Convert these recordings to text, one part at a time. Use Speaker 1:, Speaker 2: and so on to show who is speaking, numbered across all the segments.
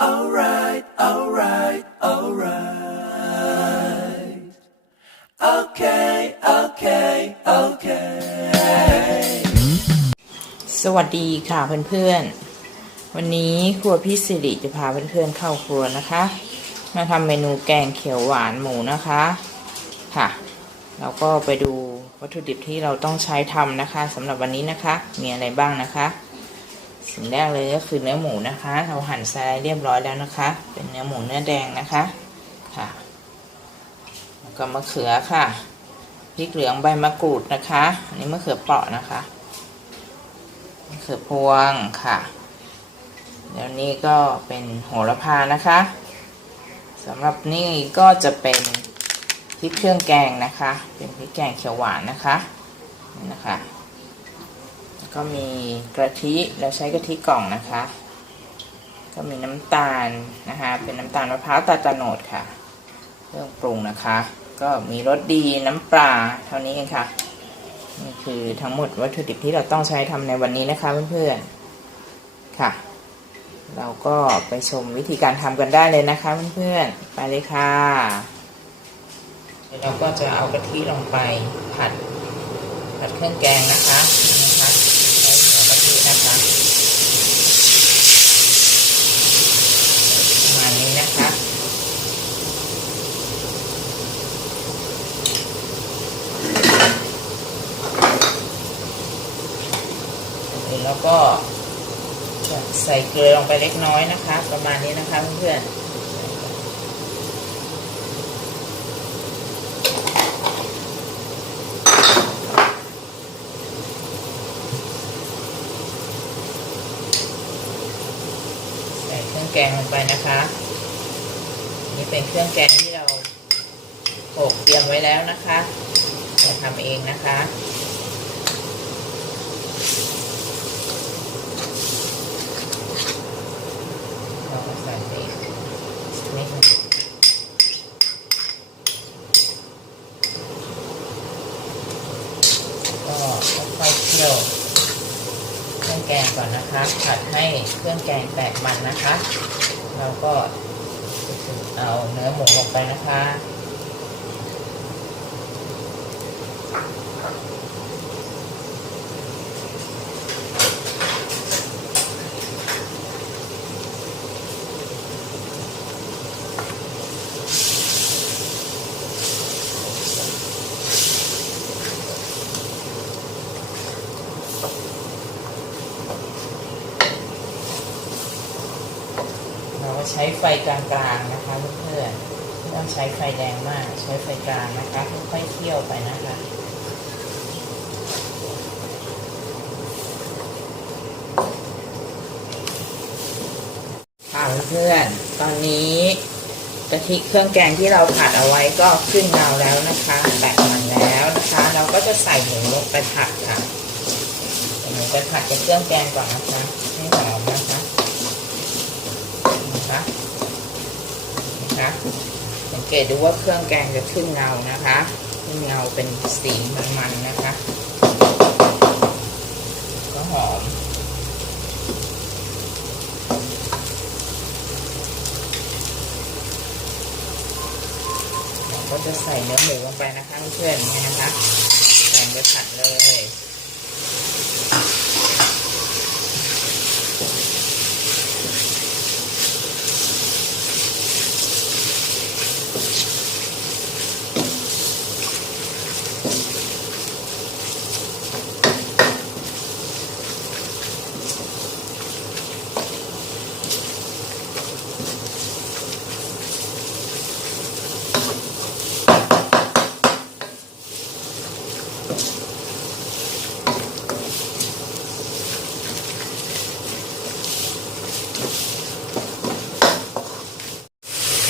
Speaker 1: Alright, alright, alright. Okay, okay, okay.
Speaker 2: สวัสดีค่ะเพื่อนๆ วันนี้ครัวพี่สิริจะพาเพื่อนๆเข้าครัวนะคะ มาทำเมนูแกงเขียวหวานหมูนะคะค่ะ เราก็ไปดูวัตถุดิบที่เราต้องใช้ทำนะคะสำหรับวันนี้นะคะ มีอะไรบ้างนะคะ สิ่งแรกเลยก็คือเนื้อหมูนะคะ เราหั่นสไลด์เรียบร้อยแล้วนะคะ เป็นเนื้อหมูเนื้อแดงนะคะค่ะแล้วก็มะเขือค่ะพริกเหลืองใบมะกรูดนะคะอันนี้มะเขือเปราะนะคะมะเขือพวงค่ะเดี๋ยวนี้ก็เป็นโหระพานะคะสำหรับนี่ก็จะเป็นพริกเครื่องแกงนะคะ เป็นพริกแกงเขียวหวานนะคะนี่นะคะ ก็มีกะทิเราใช้กะทิกล่องนะคะ ก็มีน้ำตาลนะคะ เป็นน้ำตาลมะพร้าวตาตะโนดค่ะเครื่องปรุงนะคะ ก็มีรสดีน้ำปลาเท่านี้เองค่ะนี่คือทั้งหมดวัตถุดิบที่เราต้องใช้ทำในวันนี้นะคะเพื่อนๆค่ะ เราก็ไปชมวิธีการทำกันได้เลยนะคะเพื่อนๆไปเลยค่ะเดี๋ยวเราก็จะเอากะทิลงไปผัดผัดเครื่องแกงนะคะนี่นะคะใช้หัวกะทินะคะประมาณนี้นะคะ เสร็จแล้วก็จะใส่ เกลือลงไปเล็กน้อยนะคะ ประมาณนี้นะคะเพื่อนๆใส่เครื่องแกงลงไปนะคะ นี่เป็นเครื่องแกงที่เราโขลกเตรียมไว้แล้วนะคะจะทำเองนะคะ เราก็ใส่ไปอีกนิดนึงก็ค่อยๆเคี่ยวเครื่องแก่อนนะคะผัดให้เครื่องแกงแตกมันนะคะ เราก็เอาเนื้อหมูลงไปนะคะ ใช้ไฟกลางๆนะคะเพื่อนๆไม่ต้องใช้ไฟแรงมาก ใช้ไฟกลางนะคะค่อยๆเคี่ยวไปนะคะค่ะเพื่อนๆตอนนี้กะทิเครื่องแกงที่เราผัดเอาไว้ก็ขึ้นเงาแล้วนะคะแตกมันแล้วนะคะ เราก็จะใส่หมูลงไปผัดค่ะหมูไปผัดกับเครื่องแกงก่อนนะคะให้หอมนะคะ นะคะนะสังเกตดูว่าเครื่องแกงจะขึ้นเงานะคะขึ้นเงาเป็นสีมันๆนะคะ ก็หอมเราก็จะใส่เนื้อหมูลงไปนะคะเพื่อนๆนี่นะคะใส่ไปผัดเลย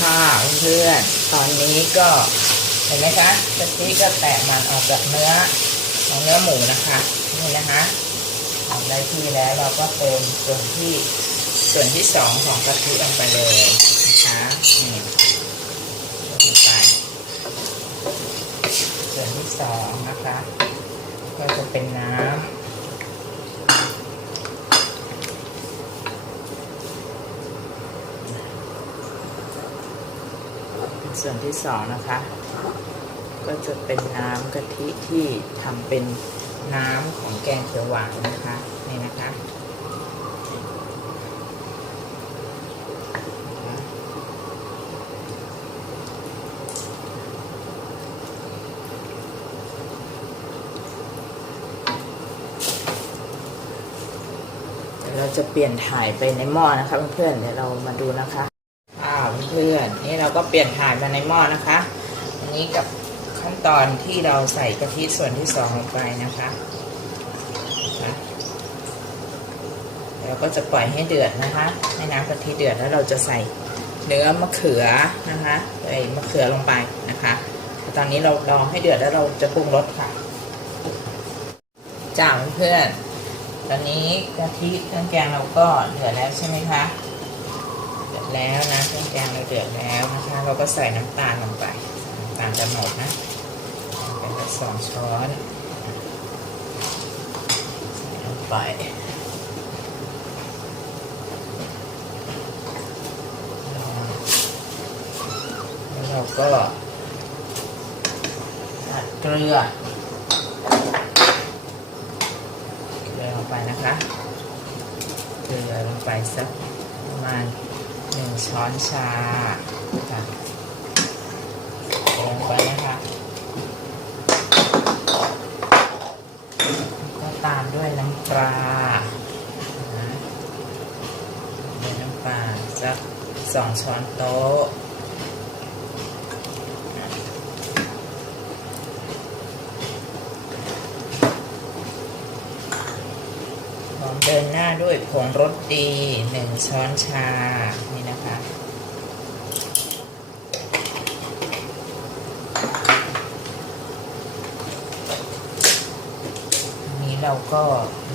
Speaker 2: ค่ะเพื่อนๆตอนนี้ก็เห็นไหมคะกะทิก็แตกมันออกจากเนื้อของเนื้อหมูนะคะนี่นะคะทำได้ที่แล้วเราก็เติมส่วนที่ส่วนที่สองของกะทิลงไปเลยนะคะนี่ลงไปส่วนที่สองนะคะ ก็จะเป็นน้ำส่วนที่สองนะคะ ก็จะเป็นน้ำกะทิที่ทำเป็นน้ำของแกงเขียวหวานนะคะนี่นะคะเดี๋ยวเราจะเปลี่ยนถ่ายไปในหม้อนะคะเพื่อนๆเดี๋ยวเรามาดูนะคะอ้าวเพื่อนๆนี่เราก็เปลี่ยนถ่ายมาในหม้อนะคะ อันนี้กับ ขั้นตอนที่เราใส่กะทิส่วนที่สองลงไปนะคะนะแล้วก็จะปล่อยให้เดือดนะคะให้น้ำกะทิเดือดแล้วเราจะใส่เนื้อมะเขือนะคะใส่มะเขือลงไปนะคะ ตอนนี้เรารอให้เดือดแล้วเราจะปรุงรสค่ะจ้าเพื่อนตอนนี้กะทิเครื่องแกงเราก็เดือดแล้วใช่ไหมคะเดือดแล้วนะเครื่องแกงเราเดือดแล้วนะคะ เราก็ใส่น้ำตาลลงไปน้ำตาลจะหมดนะ สักสองช้อนลงไปแล้วเราก็ตัดเกลือเกลือลงไปนะคะเกลือลงไปสักประมาณหนึ่งช้อนชาค่ะลงไปนะคะก็ตามด้วยน้ำปลานะด้วยน้ำปลาสัก สองช้อนโต๊ะ หอมเดินหน้าด้วยผงรสดีหนึ่งช้อนชา นี่นะคะนนี้เราก็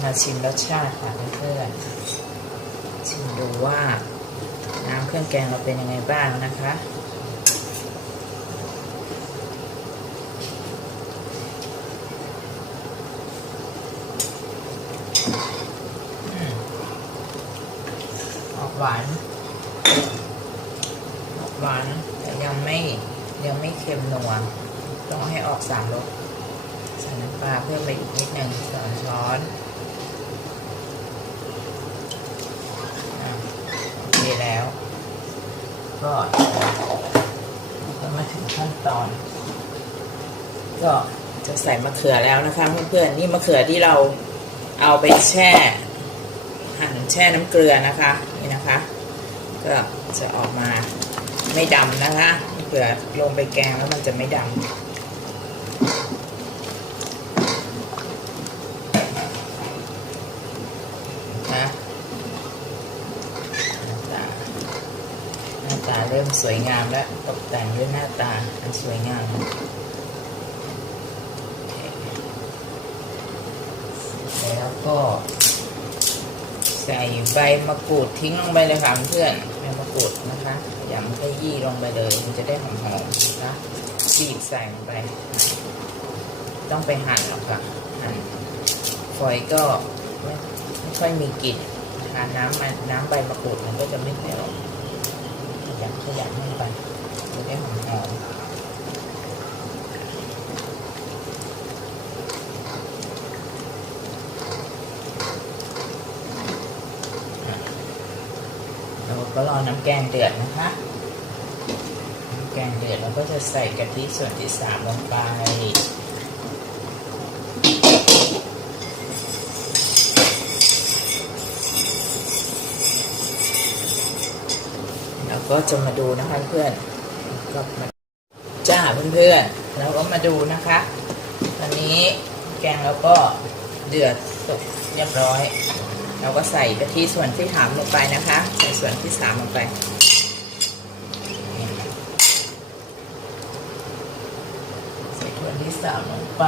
Speaker 2: มาชิมรสชาติค่ะเพื่อนๆชิมดูว่า น้ำเครื่องแกงเราเป็นยังไงบ้างนะคะ ออกหวาน ออกหวาน แต่ยังไม่ยังไม่เค็มนัวต้องให้ออกสามรสใส่น้ำปลาเพิ่มไปอีกนิดหนึ่งสองช้อนอะโอเคแล้ว ก็ก็มาถึงขั้นตอน ก็จะใส่มะเขือแล้วนะคะเพื่อนๆนี่มะเขือที่เราเอาไปแช่ หั่นแช่น้ำเกลือนะคะนี่นะคะ ก็จะออกมาไม่ดำนะคะเขือลงไปแกงแล้วมันจะไม่ดำนะหน้าตาห น้าตาเริ่มสวยงามแล้วตกแต่งด้วยหน้าตาอันสวยงามแล้วก็ ใส่ใบมะกรูดทิ้งลงไปเลยค่ะเพื่อนใบมะกรูดนะคะยำขยี้ลงไปเลย มันจะได้หอมๆนะคะบีบใส่ลงไป ต้องไปหั่นหรอกค่ะหั่นฝอยก็ไม่ไม่ค่อยมีกลิ่นนะคะน้ำมันน้ำใบมะกรูดมันก็จะไม่ค่อยออก ขยำขยำลงไปจะได้หอมๆเราก็รอน้ำแกงเดือดนะคะ น้ำแกงเดือดเราก็จะใส่กะทิส่วนที่สามลงไป เรา ก็จะมาดูนะคะเพื่อนก็มาจ้าเพื่อนๆเราก็มาดูนะคะ ตอนนี้แกงเราก็เดือดสุกเรียบร้อย เราก็ใส่กะทิส่วนที่สามลงไปนะคะ ใส่ส่วนที่สามลงไปใส่ส่วนที่สามลงไป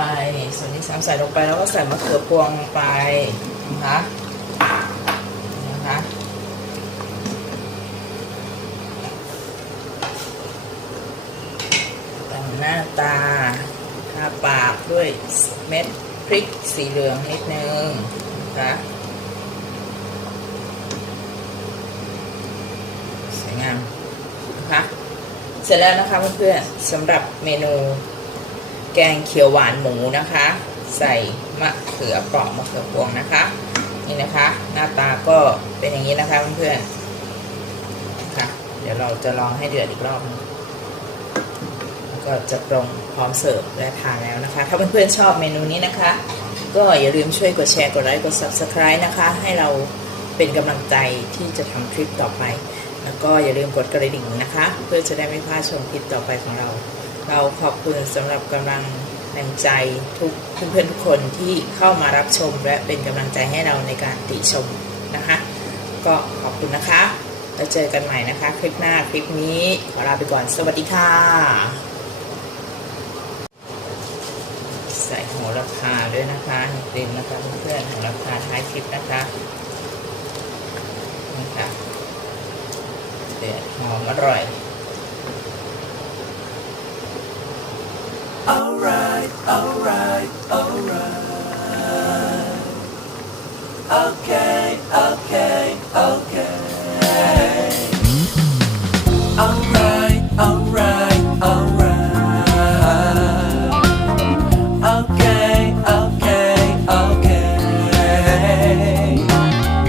Speaker 2: ส่วนที่สามใส่ลงไปแล้วก็ใส่มะเขือพวงลงไปนะคะนะคะแต่งหน้าตาทาปากด้วย เม็ดพริกสีเหลืองนิดนึงนะคะสวยงามนะคะเสร็จแล้วนะคะเพื่อนๆสำหรับเมนูแกงเขียวหวานหมูนะคะ ใส่มะเขือเปราะมะเขือพวงนะคะ นี่นะคะ หน้าตาก็เป็นอย่างนี้นะคะเพื่อนๆค่ะเดี๋ยวเราจะลองให้เดือดอีกรอบนึง ก็จะปรุงพร้อมเสิร์ฟและทานแล้วนะคะ ถ้าเพื่อนๆชอบเมนูนี้นะคะ ก็อย่าลืมช่วยกดแชร์กดไลค์กด subscribe นะคะ ให้เราเป็นกำลังใจที่จะทำคลิปต่อไป แล้วก็อย่าลืมกดกระดิ่งนะคะ เพื่อจะได้ไม่พลาดชมคลิปต่อไปของเรา เราขอบคุณสำหรับกำลังแรงใจทุกเพื่อนๆทุกคนที่เข้ามารับชมและเป็นกำลังใจให้เราในการติชมนะคะ ก็ขอบคุณนะคะแล้วเจอกันใหม่นะคะ คลิปหน้าคลิปนี้ขอลาไปก่อน สวัสดีค่ะ ใส่ หัวราคาด้วยนะคะอย่าลืมนะคะเพื่อนๆหัวราคาท้ายคลิปนะคะนี่ค่ะเด็ดหอมอร่อย